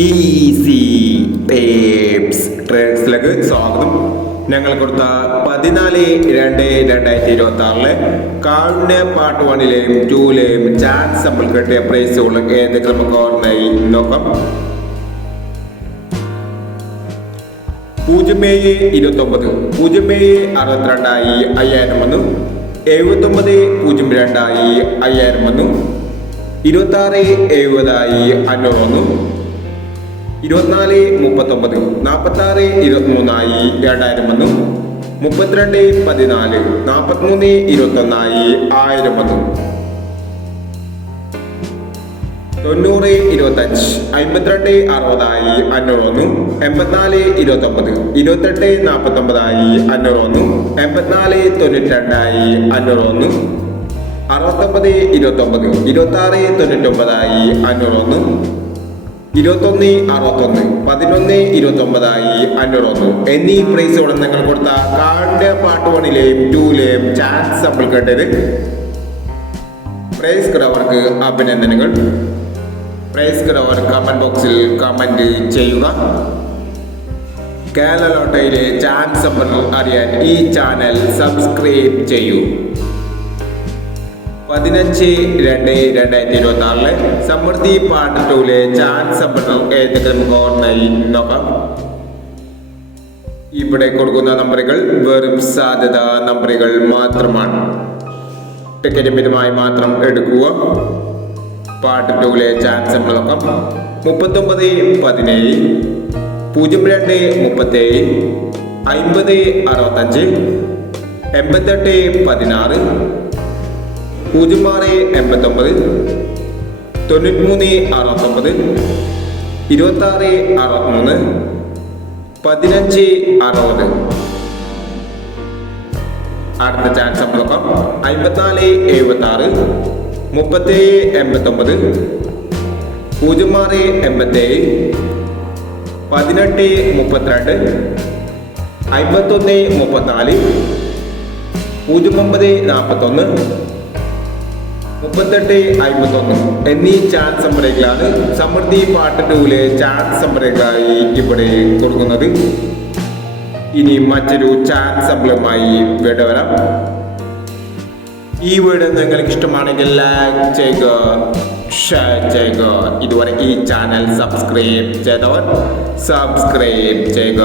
Easy tapes ട്രേഡ്സിലേക്ക് സ്വാഗതം. ഞങ്ങൾ കൊടുത്ത 14/2/2026 കാളിന്റെ പാർട്ട് 1ലെയും 2ലെയും ചാൻസ് നമ്മൾ കിട്ടിയ പ്രൈസുകൾ ഏതൊക്കെ നമുക്ക് ഓർമ്മയായി നോക്കാം. 0-7-29 0-7-62 5000 വന്നു. 79-02 5000 വന്നു. 26-70 500 വന്നു. 24-39 46-23 2000 വന്നു. 32-14 43-21 1000 വന്നു. 90-25 52-60 500 വന്നു. 84-29 28-49 500 വന്നു. 84-92 500 വന്നു. 69-29 26-99 500 വന്നു. 21-61 11-29 500 വന്നു എന്നീ പ്രൈസുകൾ നിങ്ങൾ കൊടുത്ത കാളിന്റെ പാർട്ട് 1ലെയും 2ലെയും ചാൻസ് നമ്മൾ കേട്ടത്. പ്രൈസ് കിടവർക്ക് അഭിനന്ദനങ്ങൾ. പ്രൈസ് കിടവർ കമന്റ് ബോക്സിൽ കമന്റ് ചെയ്യുക. കേരള ലോട്ടറിയിലെ ചാൻസ് നമ്മൾ അറിയാൻ ഈ ചാനൽ സബ്സ്ക്രൈബ് ചെയ്യൂ. 15-2-2026 സമൃദ്ധി പാർട്ട് 2ലെ ചാൻസ് നമ്പർ ഏതൊക്കെ നമുക്ക് ഓർമ്മയായി നോക്കാം. ഇവിടെ കൊടുക്കുന്ന നമ്പറുകൾ വെറും സാധ്യത നമ്പറുകൾ മാത്രമാണ്. ടിക്കറ്റ് മിതമായി മാത്രം എടുക്കുക. പാർട്ട് 2ലെ ചാൻസ് നമ്പർ നോക്കാം. 39-17 02-37 50-65 88-16 06-89 93-69 26-63 15-60. അടുത്ത ചാൻസ് നമ്മൾ നോക്കാം. 54-76 37-89 06-87 18-32 51-34 09-41 38-51 എന്നീ ചാൻസ് നമ്പറുകളാണ് സമൃദ്ധി പാർട്ട് 2ലെ ചാൻസ് നമ്പറുകളായി ഇവിടെ കൊടുക്കുന്നത്. ഇനി മറ്റൊരു ചാൻസ് നമ്പറുമായി വീണ്ടും വരാം. ഈ വീഡിയോ നിങ്ങൾക്ക് ഇഷ്ടമാണെങ്കിൽ ലൈക്ക് ചെയ്യുക, ഷെയർ ചെയ്യുക. ഇതുവരെ ഈ ചാനൽ സബ്സ്ക്രൈബ് ചെയ്തവർ സബ്സ്ക്രൈബ് ചെയ്യുക.